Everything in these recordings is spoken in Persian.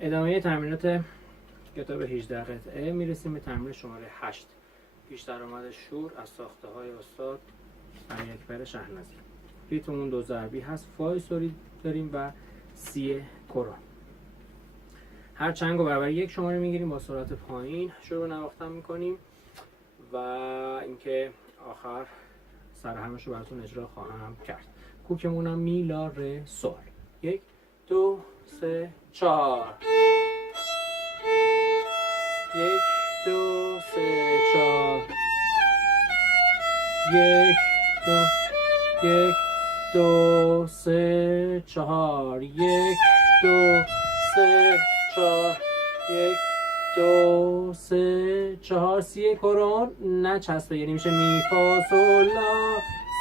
ادامه تمرینات کتاب 18 قطعه میرسیم به تمرین شماره 8. پیش درآمد شور از ساخته های استاد علی اکبر شهنازی. ریتممون 2 ضربی هست، فای سوری داریم و سی کرون. هر چنگ رو برابر 1 شماره میگیریم، با سرعت پایین شروع به نواختن میکنیم و اینکه آخر سر همش رو براتون اجرا خواهم کرد. کوکمون هم می لا ر سول. 1 2 3 4. 1 2 3 4. 1 2 3 4. 1 2 3 4. 1 2 3 4. سی کرون نچسبه، یعنی میشه می فا سول لا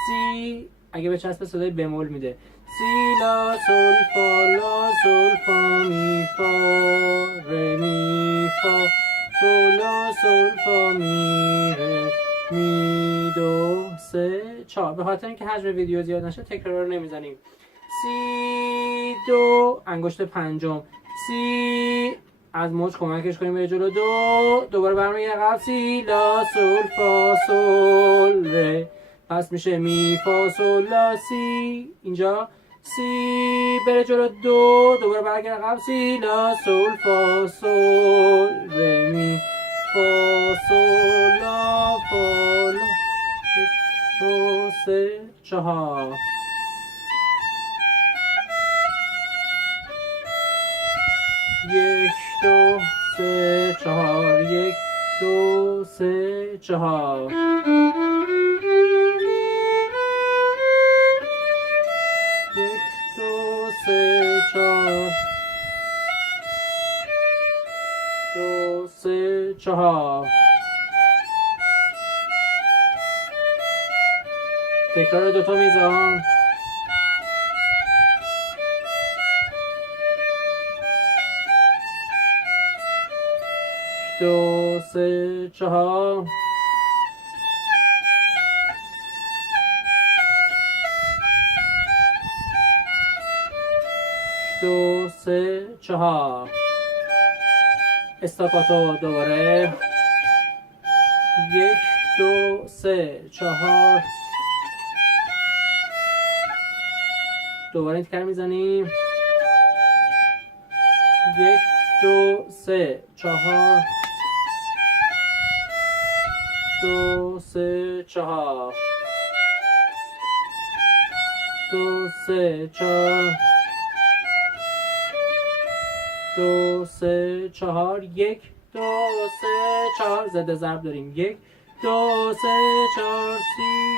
سی. اگه به چسب صدای بمول میده. سی لا سول فا لا سول فا می فا ر می فا سول لا سول فا می ر می 2 3 4. به خاطر اینکه حجم ویدیو زیاد نشه تکرار رو نمیزنیم. سی دو انگشت پنجم، سی از موج کمکش کنیم به جلو، دو دوباره برمیگردیم عقب، سی لا سول فا سول ر. پس میشه می فا سول لا سی. اینجا سی بره جلو، دو دوباره برگرد عقب، سی لا سول فا سول ر می فا سول لا فا لا. 1 2 3 4. 1 2 3 4. 1 2 3 4. 1 2 3 4. 2 3 4. تکرار دوتا میزان. 2 3 4. 2 3 4. استاکاتو دوباره. 1 2 3 4. دوباره این تکر میزنیم. 1 2 3 4. 2 3 4. 2 3 4. 2 3 4. 1 2 3 4. ضد ضرب داریم. 1 2 3 4 سی.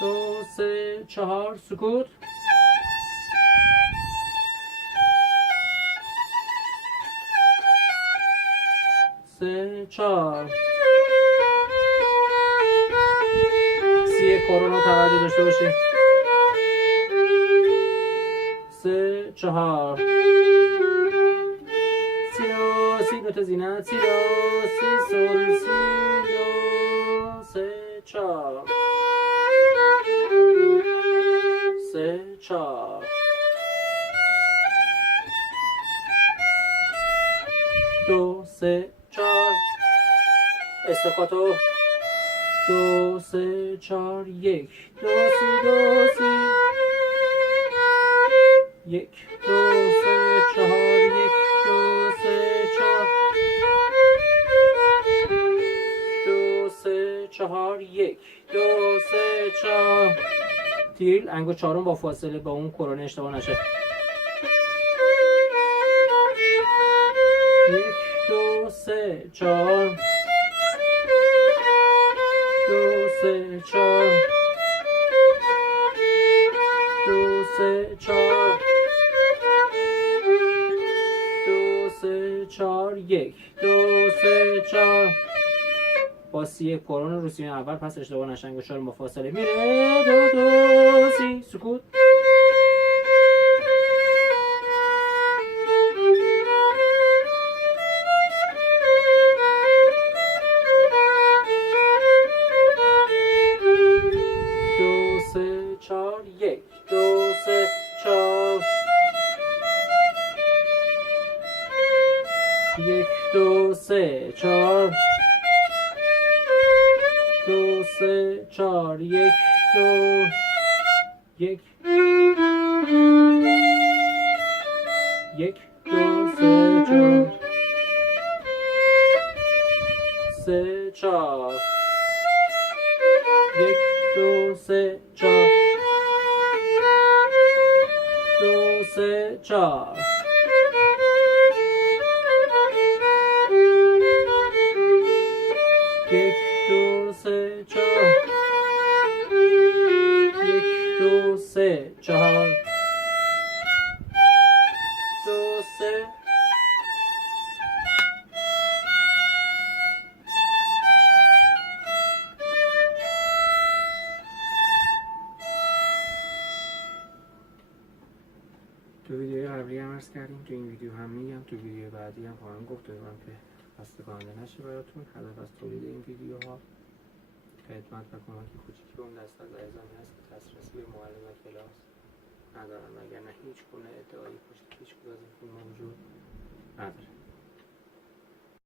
2 3 4 سکوت. 3 4. سی کرون رو توجه داشته باشیم. 3 4. سی لا سی نوت زینت، سی لا سی سول سی لا. 3 4. 3 4. 2 3 4. استاکاتو. 2 3 4. 1 2 سی 2 سی. 1 2 3 4. 1 2 3 4. 2 3 4. 1 2 3 4. تیل انگشت چهارم با فاصله با اون کرون اشتباه نشه. 1 2 3 4. 2 3 4. 2 3 4. 2 3 4. 1 2 3 4. با سی کرون رو سی اول، پس اشتباه نشه انگشت چهارم با فاصله میره. 2 2 سی سکوت. 2 3 4. 1 2 3 یک دو سه چهار، سه چهار، یک دو سه چهار، دو سه چهار، یک دو سه چهار، یک دو سه چهار، دو سه. تو ویدیوی قبلی هم عرض کردیم، تو این ویدیو هم میگم، تو ویدیو بعدی هم خواهم گفت، امیدوارم که خسته‌کننده نشه براتون. هدف از تولید این ویدیوها خدمت و کمک کوچیکی به اون دسته از عزیزانی هست که دسترسی به معلم کلاس ندارن، وگرنه هیچ گونه ادعایی پشت هیچ کدوم از این فیلم‌ها وجود نداره.